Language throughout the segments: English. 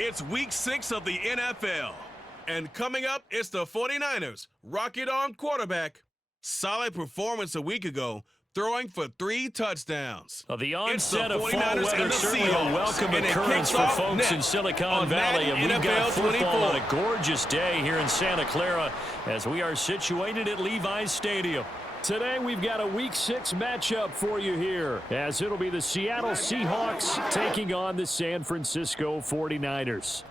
It's week 6 of the NFL. And coming up, it's the 49ers. Rocket on quarterback. Solid performance a week ago, throwing for 3 touchdowns. Well, the onset of fall weather certainly a welcome occurrence for folks in Silicon Valley. And we've got football on a gorgeous day here in Santa Clara as we are situated at Levi's Stadium. Today we've got a Week 6 matchup for you here, as it'll be the Seattle Seahawks taking on the San Francisco 49ers.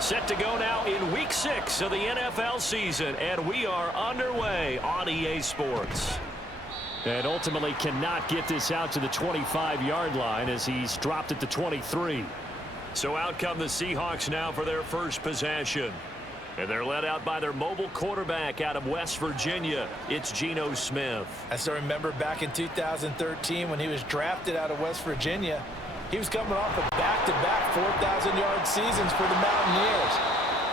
Set to go now in Week 6 of the NFL season, and we are underway on EA Sports. And ultimately cannot get this out to the 25-yard line as he's dropped at the 23. So out come the Seahawks now for their first possession. And they're led out by their mobile quarterback out of West Virginia. It's Geno Smith. I still remember back in 2013 when he was drafted out of West Virginia. He was coming off of back-to-back 4,000-yard seasons for the Mountaineers.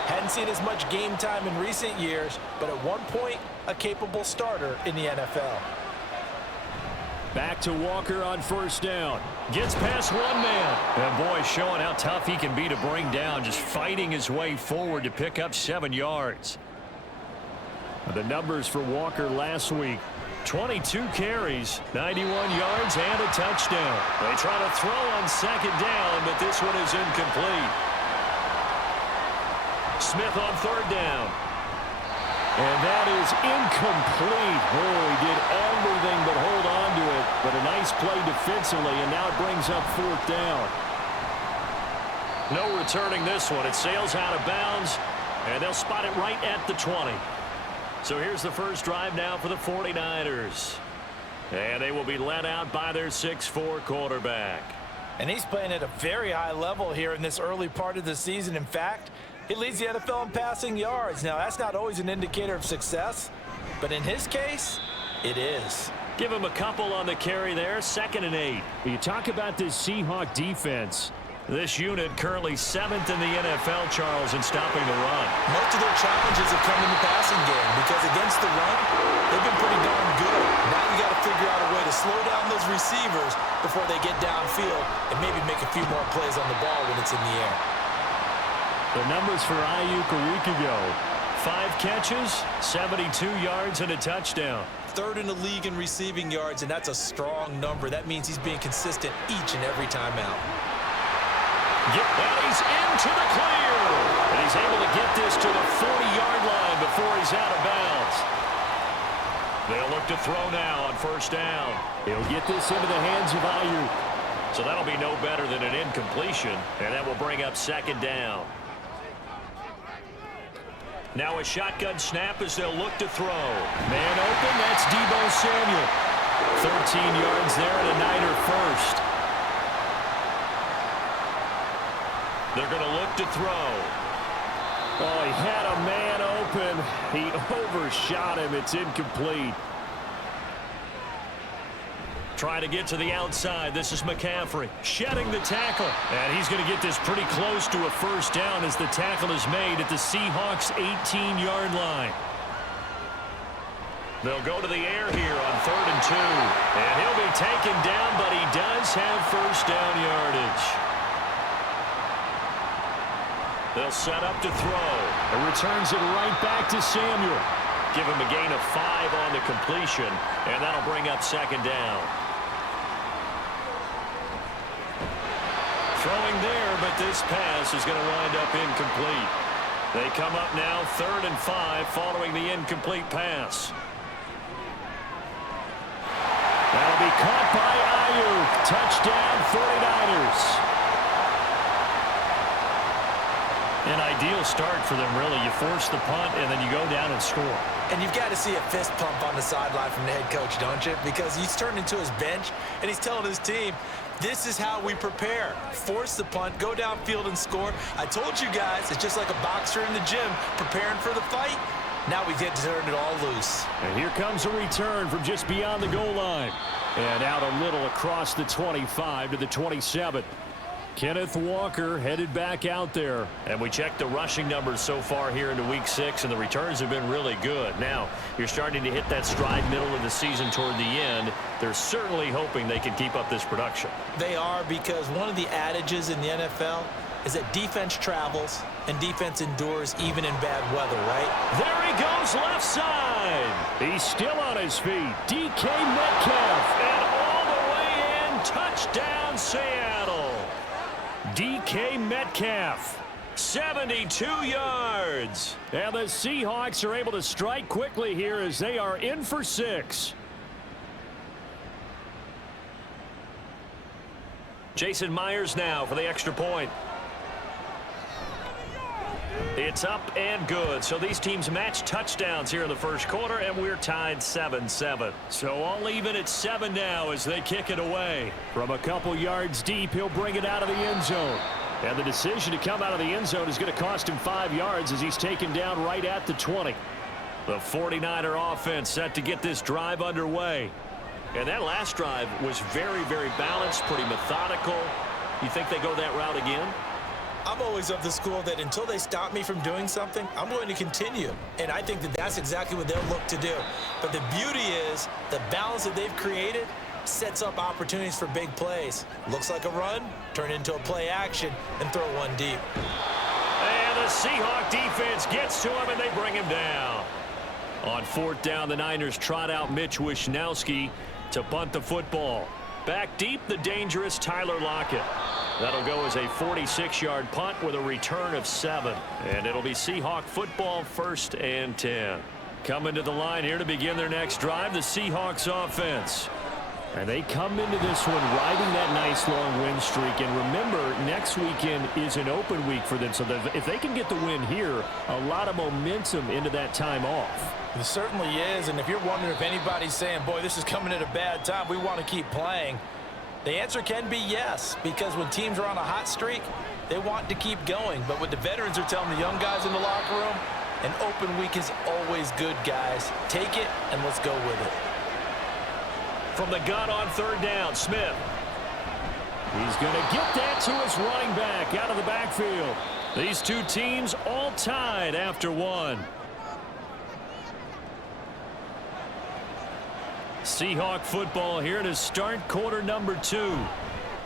Hadn't seen as much game time in recent years, but at one point, a capable starter in the NFL. Back to Walker on first down. Gets past one man. And boy, showing how tough he can be to bring down, just fighting his way forward to pick up 7 yards. The numbers for Walker last week: 22 carries, 91 yards, and a touchdown. They try to throw on second down, but this one is incomplete. Smith on third down. And that is incomplete. Oh, he did everything but hold on to it. But a nice play defensively, and now it brings up fourth down. No returning this one. It sails out of bounds, and they'll spot it right at the 20. So here's the first drive now for the 49ers. And they will be led out by their 6'4" quarterback. And he's playing at a very high level here in this early part of the season. In fact, he leads the NFL in passing yards. Now, that's not always an indicator of success, but in his case, it is. Give him a couple on the carry there, 2nd and 8. You talk about this Seahawk defense. This unit currently 7th in the NFL, Charles, in stopping the run. Most of their challenges have come in the passing game because against the run, they've been pretty darn good. Now you got to figure out a way to slow down those receivers before they get downfield and maybe make a few more plays on the ball when it's in the air. The numbers for Ayuk a week ago: 5 catches, 72 yards, and a touchdown. 3rd in the league in receiving yards, and that's a strong number. That means he's being consistent each and every time out. And he's into the clear. And he's able to get this to the 40-yard line before he's out of bounds. They'll look to throw now on first down. He'll get this into the hands of Ayuk. So that'll be no better than an incompletion, and that will bring up 2nd down. Now a shotgun snap as they'll look to throw. Man open, that's Deebo Samuel. 13 yards there and a Niner first. They're going to look to throw. Oh, he had a man open. He overshot him. It's incomplete. Trying to get to the outside. This is McCaffrey shedding the tackle. And he's going to get this pretty close to a first down as the tackle is made at the Seahawks' 18-yard line. They'll go to the air here on 3rd and 2. And he'll be taken down, but he does have first down yardage. They'll set up to throw. And returns it right back to Samuel. Give him a gain of 5 on the completion, and that'll bring up 2nd down. Throwing there, but this pass is going to wind up incomplete. They come up now 3rd and 5 following the incomplete pass. That'll be caught by Ayuk. Touchdown 49ers. An ideal start for them, really. You force the punt, and then you go down and score. And you've got to see a fist pump on the sideline from the head coach, don't you? Because he's turned into his bench, and he's telling his team, this is how we prepare. Force the punt, go downfield and score. I told you guys, it's just like a boxer in the gym preparing for the fight. Now we get to turn it all loose. And here comes a return from just beyond the goal line. And out a little across the 25 to the 27. Kenneth Walker headed back out there. And we checked the rushing numbers so far here into week 6, and the returns have been really good. Now, you're starting to hit that stride middle of the season toward the end. They're certainly hoping they can keep up this production. They are, because one of the adages in the NFL is that defense travels and defense endures even in bad weather, right? There he goes left side. He's still on his feet. DK Metcalf. And all the way in, touchdown Seattle. DK Metcalf. 72 yards. And the Seahawks are able to strike quickly here as they are in for 6. Jason Myers now for the extra point. It's up and good. So these teams match touchdowns here in the first quarter, and we're tied 7-7. So all even at 7 now as they kick it away. From a couple yards deep, he'll bring it out of the end zone. And the decision to come out of the end zone is going to cost him 5 yards as he's taken down right at the 20. The 49er offense set to get this drive underway. And that last drive was very, very balanced, pretty methodical. You think they go that route again? I'm always of the school that until they stop me from doing something, I'm going to continue. And I think that that's exactly what they'll look to do. But the beauty is the balance that they've created sets up opportunities for big plays. Looks like a run, turn into a play action, and throw one deep. And the Seahawk defense gets to him, and they bring him down. On 4th down, the Niners trot out Mitch Wishnowsky to punt the football. Back deep, the dangerous Tyler Lockett. That'll go as a 46-yard punt with a return of 7. And it'll be Seahawk football, 1st and 10. Coming to the line here to begin their next drive, the Seahawks offense. And they come into this one riding that nice long win streak. And remember, next weekend is an open week for them. So if they can get the win here, a lot of momentum into that time off. It certainly is. And if you're wondering if anybody's saying, boy, this is coming at a bad time, we want to keep playing, the answer can be yes, because when teams are on a hot streak, they want to keep going. But what the veterans are telling the young guys in the locker room, an open week is always good, guys. Take it, and let's go with it. From the gun on 3rd down, Smith. He's going to get that to his running back out of the backfield. These two teams all tied after 1. Seahawk football here to start quarter number 2.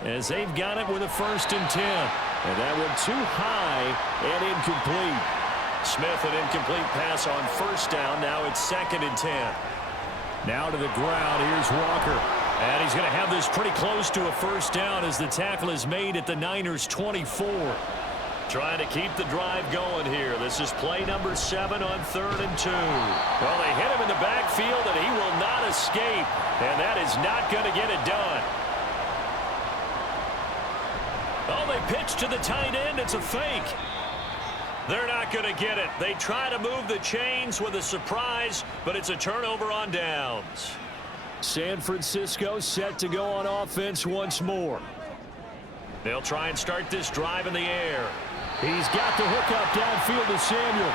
As they've got it with a 1st and 10. And that one too high and incomplete. Smith, an incomplete pass on 1st down. Now it's 2nd and 10. Now to the ground. Here's Walker. And he's going to have this pretty close to a 1st down as the tackle is made at the Niners' 24. Trying to keep the drive going here. This is play number 7 on 3rd and 2. Well, they hit him in the backfield, and he will not escape. And that is not going to get it done. Oh, they pitch to the tight end. It's a fake. They're not going to get it. They try to move the chains with a surprise, but it's a turnover on downs. San Francisco set to go on offense once more. They'll try and start this drive in the air. He's got the hook up downfield to Samuel.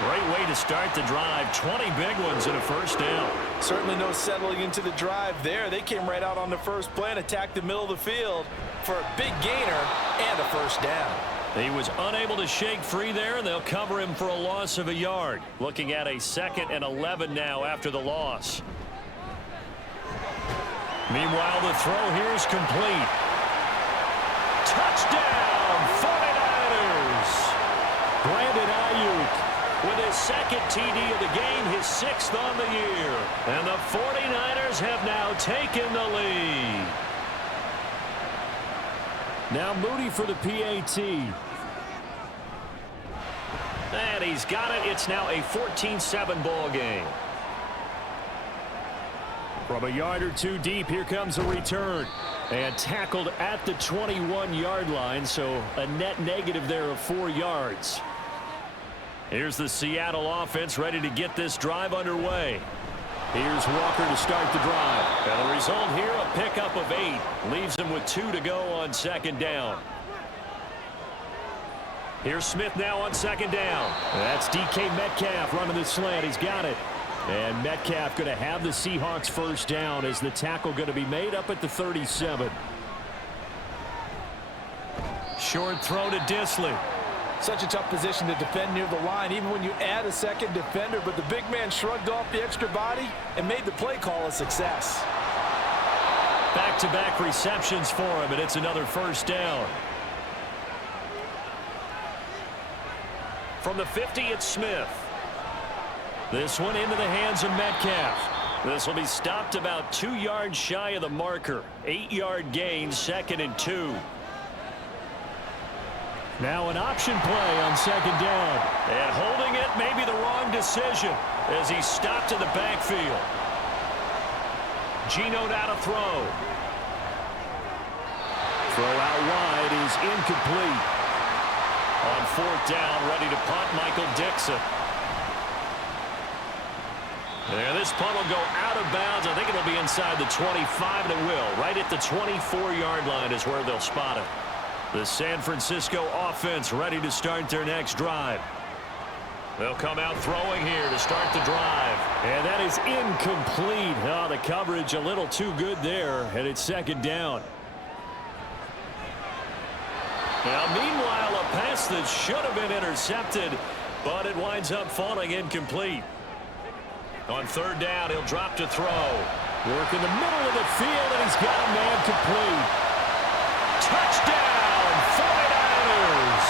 Great way to start the drive. 20 big ones and a 1st down. Certainly no settling into the drive there. They came right out on the first play and attacked the middle of the field for a big gainer and a 1st down. He was unable to shake free there, and they'll cover him for a loss of a yard. Looking at a 2nd and 11 now after the loss. Meanwhile, the throw here is complete. Touchdown, 49ers! Brandon Ayuk with his 2nd TD of the game, his 6th on the year. And the 49ers have now taken the lead. Now Moody for the PAT. And he's got it. It's now a 14-7 ball game. From a yard or 2 deep, here comes a return. And tackled at the 21-yard line, so a net negative there of 4 yards. Here's the Seattle offense ready to get this drive underway. Here's Walker to start the drive. And the result here, a pickup of 8. Leaves him with 2 to go on 2nd down. Here's Smith now on 2nd down. That's DK Metcalf running the slant. He's got it. And Metcalf going to have the Seahawks 1st down as the tackle going to be made up at the 37. short throw to Disley. Such a tough position to defend near the line, even when you add a second defender, but the big man shrugged off the extra body and made the play call a success. Back-to-back receptions for him, and it's another first down. From the 50, it's Smith. This one into the hands of Metcalf. This will be stopped about 2 yards shy of the marker. 8-yard gain, 2nd and 2. Now an option play on 2nd down. And holding it may be the wrong decision as he stopped in the backfield. Geno now to throw. Throw out wide is incomplete. On 4th down, ready to punt, Michael Dixon. And this punt will go out of bounds. I think it'll be inside the 25, and it will. Right at the 24-yard line is where they'll spot it. The San Francisco offense ready to start their next drive. They'll come out throwing here to start the drive. And that is incomplete. Oh, the coverage a little too good there, and it's 2nd down. Now, meanwhile, a pass that should have been intercepted, but it winds up falling incomplete. On 3rd down, he'll drop to throw. Work in the middle of the field, and he's got a man complete. Touchdown, 49ers!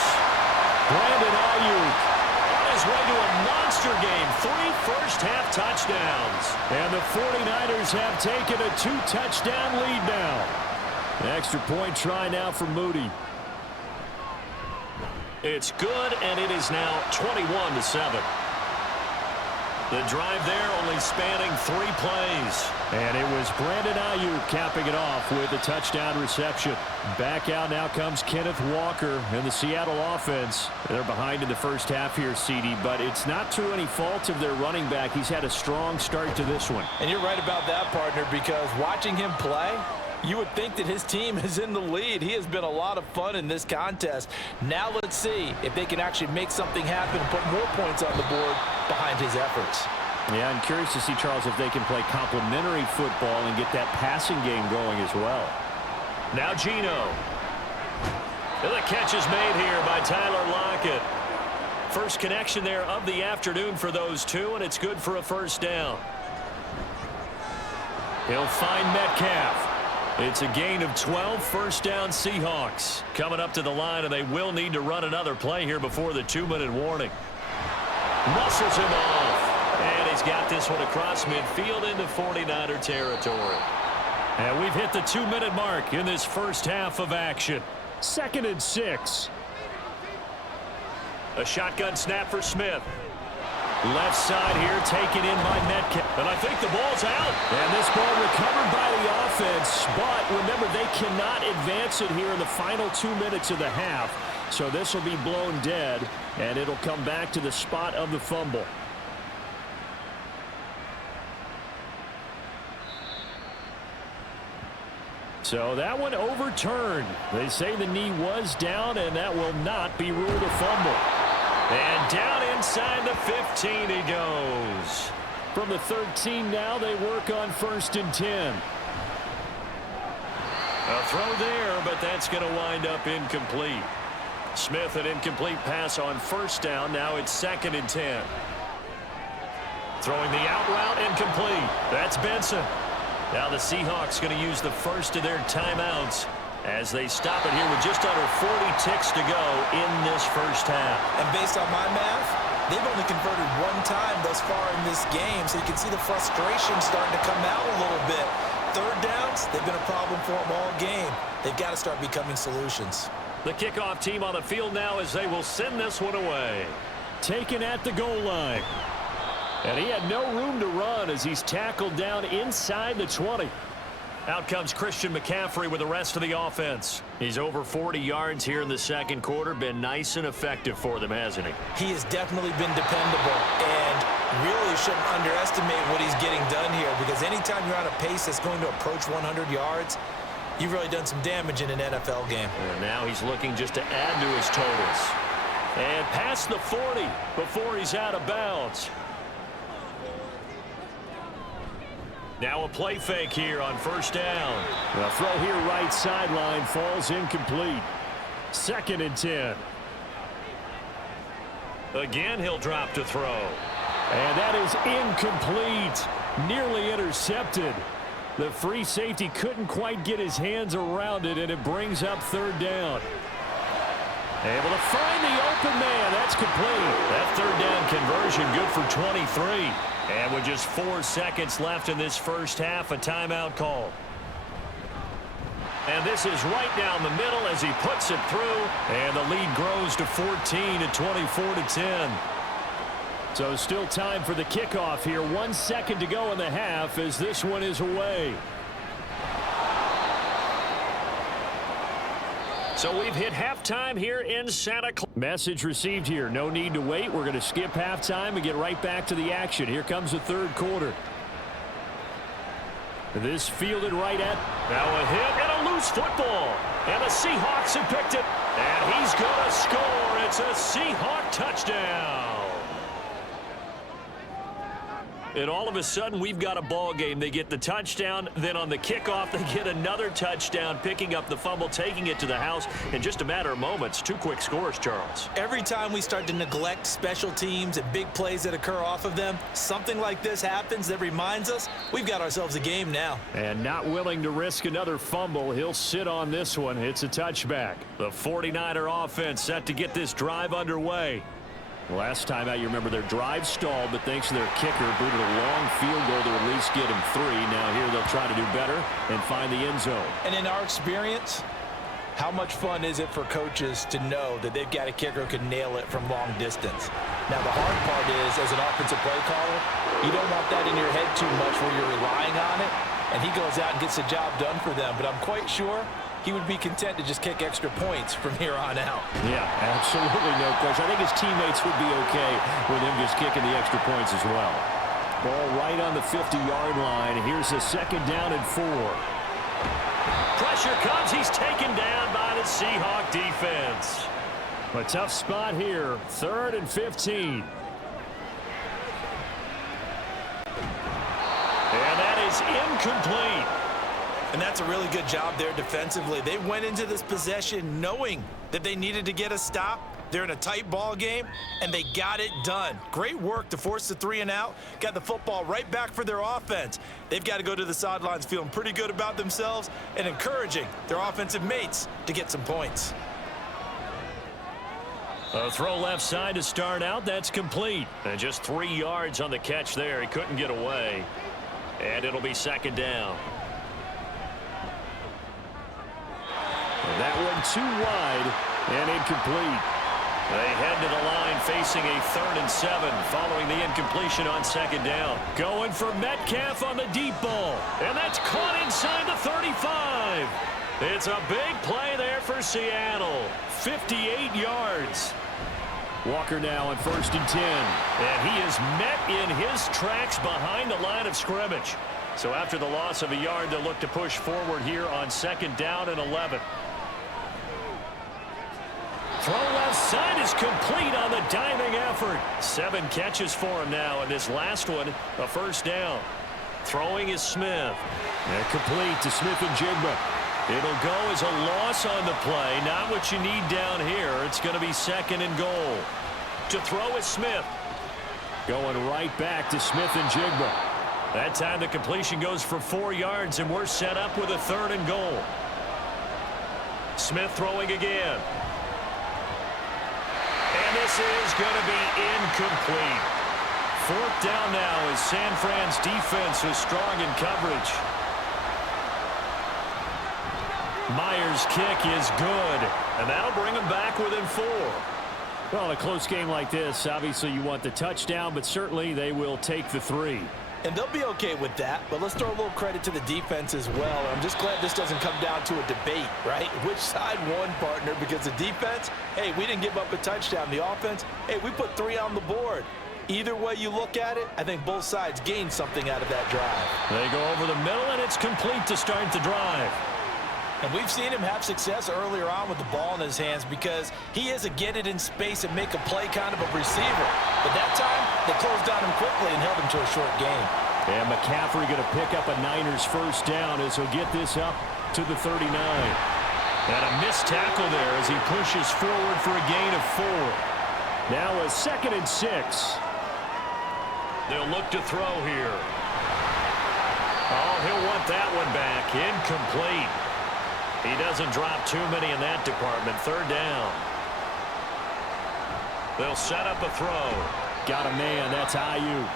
Brandon Ayuk On his way to a monster game, 3 first-half touchdowns. And the 49ers have taken a 2-touchdown lead now. An extra point try now for Moody. It's good, and it is now 21-7. The drive there only spanning 3 plays. And it was Brandon Ayuk capping it off with a touchdown reception. Back out now comes Kenneth Walker and the Seattle offense. They're behind in the first half here, CD, but it's not through any fault of their running back. He's had a strong start to this one. And you're right about that, partner, because watching him play, you would think that his team is in the lead. He has been a lot of fun in this contest. Now let's see if they can actually make something happen and put more points on the board behind his efforts. Yeah, I'm curious to see, Charles, if they can play complementary football and get that passing game going as well. Now Geno. And the catch is made here by Tyler Lockett. First connection there of the afternoon for those two, and it's good for a first down. He'll find Metcalf. It's a gain of 12, first down Seahawks. Coming up to the line, and they will need to run another play here before the 2-minute warning. Muscles him off. And he's got this one across midfield into 49er territory. And we've hit the 2-minute mark in this first half of action. 2nd and 6. A shotgun snap for Smith. Left side here taken in by Metcalf. And I think the ball's out. And this ball recovered by the offense. But remember, they cannot advance it here in the final 2 minutes of the half. So this will be blown dead. And it'll come back to the spot of the fumble. So that one overturned. They say the knee was down, and that will not be ruled a fumble. And down inside the 15 he goes. From the 13 now, they work on 1st and 10. A throw there, but that's going to wind up incomplete. Smith, an incomplete pass on 1st down. Now it's 2nd and 10. Throwing the out route, incomplete. That's Benson. Now the Seahawks going to use the first of their timeouts as they stop it here with just under 40 ticks to go in this first half. And based on my math, they've only converted 1 time thus far in this game, so you can see the frustration starting to come out a little bit. 3rd downs, they've been a problem for them all game. They've got to start becoming solutions. The kickoff team on the field now as they will send this one away. Taken at the goal line. And he had no room to run as he's tackled down inside the 20. Out comes Christian McCaffrey with the rest of the offense. He's over 40 yards here in the 2nd quarter. Been nice and effective for them, hasn't he? He has definitely been dependable, and really shouldn't underestimate what he's getting done here, because anytime you're on a pace that's going to approach 100 yards, you've really done some damage in an NFL game. And now he's looking just to add to his totals. And past the 40 before he's out of bounds. Now a play fake here on 1st down. The throw here right sideline falls incomplete. 2nd and 10. Again, he'll drop to throw. And that is incomplete. Nearly intercepted. The free safety couldn't quite get his hands around it, and it brings up 3rd down. Able to find the open man. That's complete. That 3rd down conversion good for 23. And with just 4 seconds left in this first half, a timeout call. And this is right down the middle as he puts it through. And the lead grows to 14 at 24-10. So still time for the kickoff here. 1 second to go in the half as this one is away. So we've hit halftime here in Santa Clara. Message received here. No need to wait. We're going to skip halftime and get right back to the action. Here comes the 3rd quarter. This fielded right at. Now a hit and a loose football. And the Seahawks have picked it. And he's going to score. It's a Seahawk touchdown. And all of a sudden, we've got a ball game. They get the touchdown. Then on the kickoff, they get another touchdown, picking up the fumble, taking it to the house in just a matter of moments. 2 quick scores, Charles. Every time we start to neglect special teams and big plays that occur off of them, something like this happens that reminds us we've got ourselves a game now. And not willing to risk another fumble. He'll sit on this one. It's a touchback. The 49er offense set to get this drive underway. Last time out, you remember their drive stalled, but thanks to their kicker, booted a long field goal to at least get him 3. Now here they'll try to do better and find the end zone. And in our experience, how much fun is it for coaches to know that they've got a kicker who can nail it from long distance? Now the hard part is, as an offensive play caller, you don't want that in your head too much where you're relying on it, and he goes out and gets the job done for them. But I'm quite sure he would be content to just kick extra points from here on out. Yeah, absolutely no question. I think his teammates would be okay with him just kicking the extra points as well. Ball right on the 50-yard line. Here's a 2nd down and 4. Pressure comes. He's taken down by the Seahawk defense. A tough spot here. 3rd and 15. And that is incomplete. And that's a really good job there defensively. They went into this possession knowing that they needed to get a stop. They're in a tight ball game, and they got it done. Great work to force the 3 and out. Got the football right back for their offense. They've got to go to the sidelines feeling pretty good about themselves and encouraging their offensive mates to get some points. A throw left side to start out. That's complete. And just 3 yards on the catch there. He couldn't get away. And it'll be 2nd down. That one too wide and incomplete. They head to the line facing a 3rd and 7 following the incompletion on 2nd down. Going for Metcalf on the deep ball. And that's caught inside the 35. It's a big play there for Seattle. 58 yards. Walker now on 1st and 10. And he is met in his tracks behind the line of scrimmage. So after the loss of a yard, they'll look to push forward here on 2nd down and 11. Throw left side is complete on the diving effort. 7 catches for him now, and this last one, a 1st down. Throwing is Smith. And complete to Smith and Jigba. It'll go as a loss on the play. Not what you need down here. It's going to be 2nd and goal. To throw is Smith. Going right back to Smith and Jigba. That time the completion goes for 4 yards, and we're set up with a 3rd and goal. Smith throwing again. And this is going to be incomplete. 4th down now as San Fran's defense is strong in coverage. Myers' kick is good, and that'll bring him back within 4. Well, in a close game like this, obviously you want the touchdown, but certainly they will take the 3. And they'll be okay with that, but let's throw a little credit to the defense as well. I'm just glad this doesn't come down to a debate, right? Which side won, partner? Because the defense, hey, we didn't give up a touchdown. The offense, hey, we put 3 on the board. Either way you look at it, I think both sides gained something out of that drive. They go over the middle, and it's complete to start the drive. And we've seen him have success earlier on with the ball in his hands because he is a get it in space and make a play kind of a receiver. But that time, they closed on him quickly and held him to a short game. And McCaffrey going to pick up a Niners 1st down as he'll get this up to the 39. And a missed tackle there as he pushes forward for a gain of 4. Now a 2nd and 6. They'll look to throw here. Oh, he'll want that one back. Incomplete. He doesn't drop too many in that department. 3rd down. They'll set up a throw. Got a man. That's Ayuk.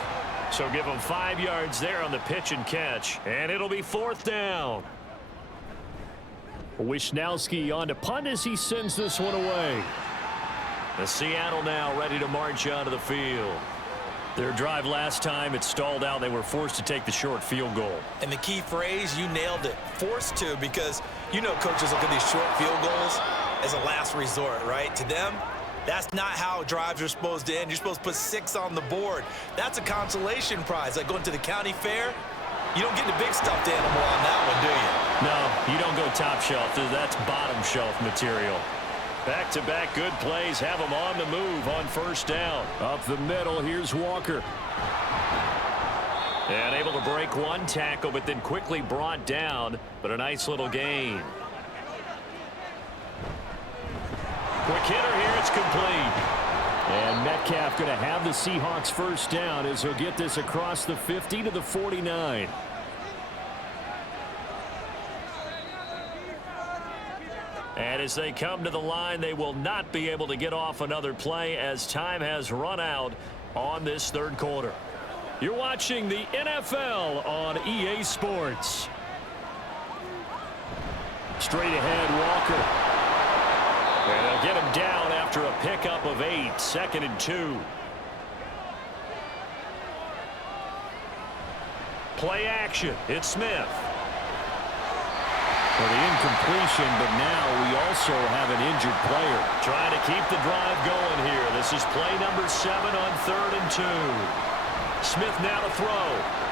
So give him 5 yards there on the pitch and catch. And it'll be 4th down. Wishnowski on to punt as he sends this one away. The Seattle now ready to march onto the field. Their drive last time, it stalled out. They were forced to take the short field goal. And the key phrase, you nailed it, forced to, because you know coaches look at these short field goals as a last resort, right? To them, that's not how drives are supposed to end. You're supposed to put 6 on the board. That's a consolation prize. Like going to the county fair, you don't get the big stuffed animal on that one, do you? No, you don't go top shelf. That's bottom shelf material. Back-to-back good plays have them on the move on 1st down. Up the middle, here's Walker. And able to break one tackle, but then quickly brought down. But a nice little gain. Quick hitter here, it's complete. And Metcalf going to have the Seahawks 1st down as he'll get this across the 50 to the 49. And as they come to the line, they will not be able to get off another play as time has run out on this 3rd quarter. You're watching the NFL on EA Sports. Straight ahead, Walker. And they'll get him down after a pickup of 8, 2nd and 2. Play action. It's Smith. For the incompletion, but now we also have an injured player. Trying to keep the drive going here. This is play number 7 on 3rd and 2. Smith now to throw.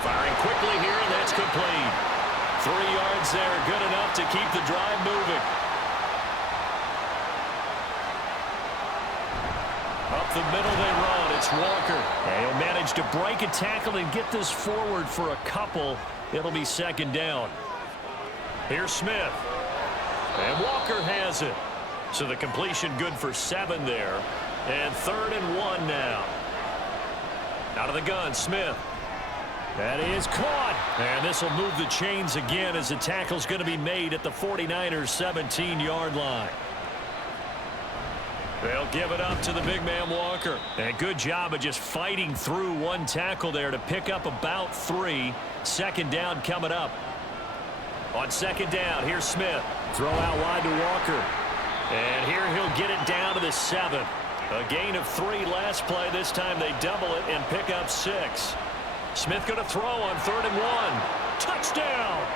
Firing quickly here, and that's complete. 3 yards there, good enough to keep the drive moving. Up the middle they run. It's Walker. And he'll manage to break a tackle and get this forward for a couple. It'll be 2nd down. Here's Smith. And Walker has it. So the completion good for 7 there. And 3rd and 1 now. Out of the gun, Smith. That is caught. And this will move the chains again as the tackle's going to be made at the 49ers 17-yard line. They'll give it up to the big man Walker. And good job of just fighting through one tackle there to pick up about 3. 2nd down coming up. On 2nd down, here's Smith. Throw out wide to Walker. And here he'll get it down to the 7. A gain of 3 last play. This time they double it and pick up 6. Smith going to throw on 3rd and 1. Touchdown!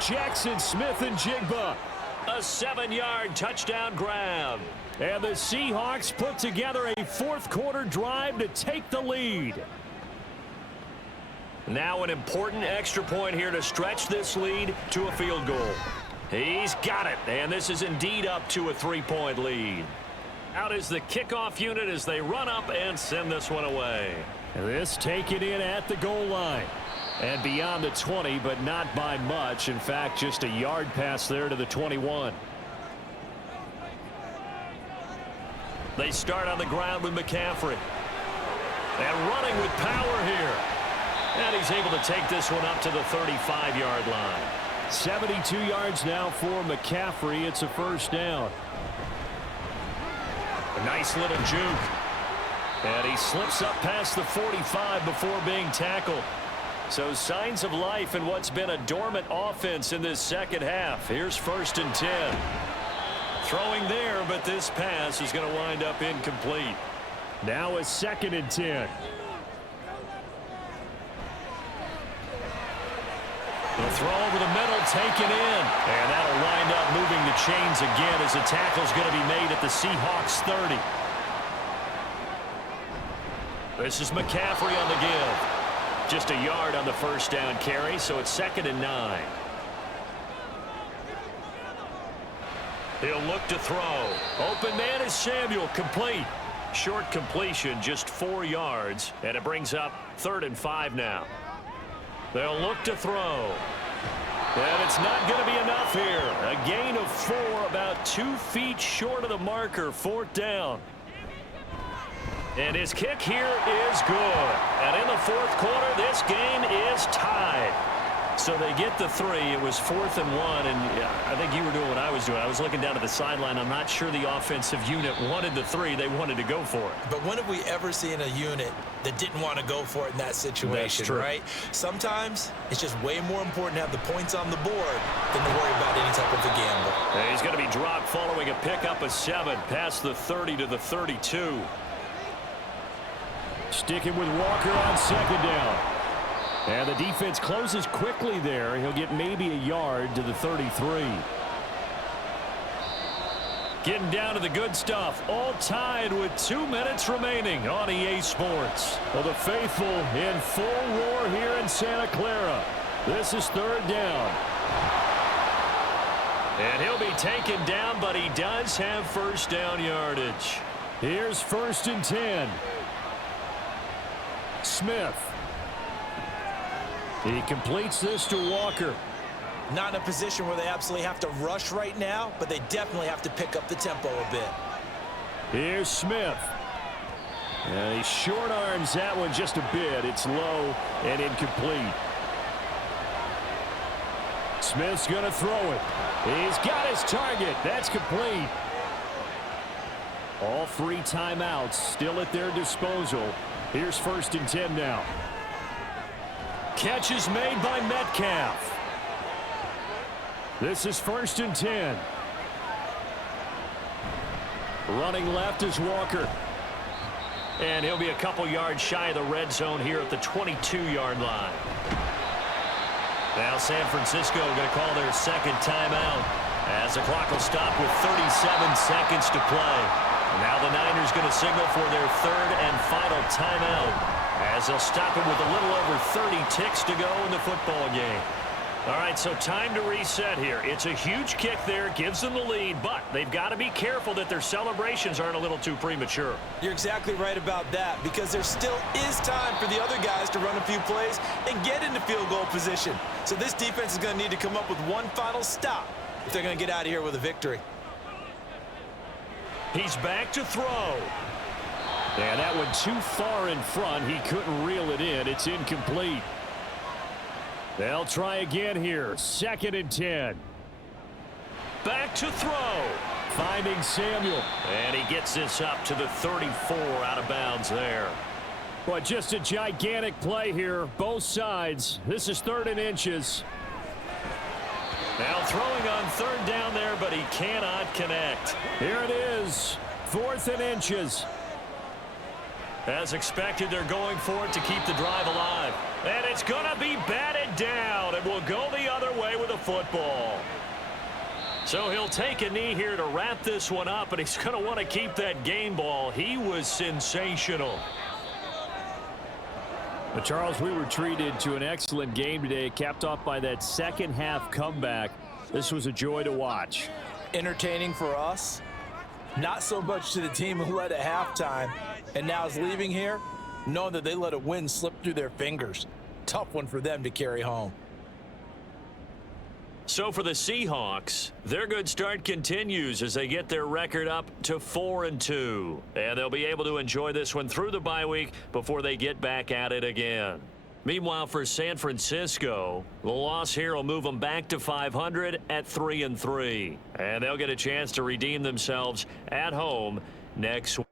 Jackson Smith and Jigba. A 7-yard touchdown grab. And the Seahawks put together a 4th quarter drive to take the lead. Now an important extra point here to stretch this lead to a field goal. He's got it, and this is indeed up to a 3-point lead. Out is the kickoff unit as they run up and send this one away. This taken in at the goal line. And beyond the 20, but not by much. In fact, just a yard pass there to the 21. They start on the ground with McCaffrey. And running with power here. And he's able to take this one up to the 35-yard line. 72 yards now for McCaffrey. It's a 1st down. A nice little juke. And he slips up past the 45 before being tackled. So signs of life in what's been a dormant offense in this 2nd half. Here's 1st and 10. Throwing there, but this pass is going to wind up incomplete. Now a 2nd and 10. The throw over the middle, taken in. And that'll wind up moving the chains again as the tackle's going to be made at the Seahawks 30. This is McCaffrey on the give. Just a yard on the 1st down carry, so it's 2nd and 9. He'll look to throw. Open man is Samuel, complete. Short completion, just 4 yards, and it brings up 3rd and 5 now. They'll look to throw. And it's not going to be enough here. A gain of 4, about 2 feet short of the marker, 4th down. And his kick here is good. And in the 4th quarter, this game is tied. So they get the 3. It was 4th and 1, and I think you were doing what I was doing. I was looking down at the sideline. I'm not sure the offensive unit wanted the 3. They wanted to go for it. But when have we ever seen a unit that didn't want to go for it in that situation, right? Sometimes it's just way more important to have the points on the board than to worry about any type of a gamble. And he's going to be dropped following a pickup of 7 past the 30 to the 32. Sticking with Walker on 2nd down. And the defense closes quickly there. He'll get maybe a yard to the 33. Getting down to the good stuff. All tied with 2 minutes remaining on EA Sports. Well, the faithful in full roar here in Santa Clara. This is 3rd down. And he'll be taken down, but he does have 1st down yardage. Here's 1st and 10. Smith. He completes this to Walker. Not in a position where they absolutely have to rush right now, but they definitely have to pick up the tempo a bit. Here's Smith. And he short arms that one just a bit. It's low and incomplete. Smith's going to throw it. He's got his target. That's complete. All 3 timeouts still at their disposal. Here's 1st and 10 now. Catch is made by Metcalf. This is 1st and 10. Running left is Walker. And he'll be a couple yards shy of the red zone here at the 22-yard line. Now San Francisco going to call their 2nd timeout as the clock will stop with 37 seconds to play. And now the Niners going to signal for their 3rd and final timeout, as they'll stop it with a little over 30 ticks to go in the football game. All right, so time to reset here. It's a huge kick there, gives them the lead, but they've got to be careful that their celebrations aren't a little too premature. You're exactly right about that, because there still is time for the other guys to run a few plays and get into field goal position. So this defense is going to need to come up with one final stop if they're going to get out of here with a victory. He's back to throw. And that one too far in front. He couldn't reel it in. It's incomplete. They'll try again here. 2nd and 10. Back to throw. Finding Samuel. And he gets this up to the 34 out of bounds there. But just a gigantic play here. Both sides. This is 3rd and inches. Now throwing on 3rd down there, but he cannot connect. Here it is. 4th and inches. As expected, they're going for it to keep the drive alive. And it's going to be batted down, and will go the other way with the football. So he'll take a knee here to wrap this one up, and he's going to want to keep that game ball. He was sensational. But Charles, we were treated to an excellent game today, capped off by that 2nd half comeback. This was a joy to watch. Entertaining for us. Not so much to the team who led at halftime and now is leaving here, knowing that they let a win slip through their fingers. Tough one for them to carry home. So for the Seahawks, their good start continues as they get their record up to 4-2. And they'll be able to enjoy this one through the bye week before they get back at it again. Meanwhile, for San Francisco, the loss here will move them back to 500 at 3-3. And they'll get a chance to redeem themselves at home next week.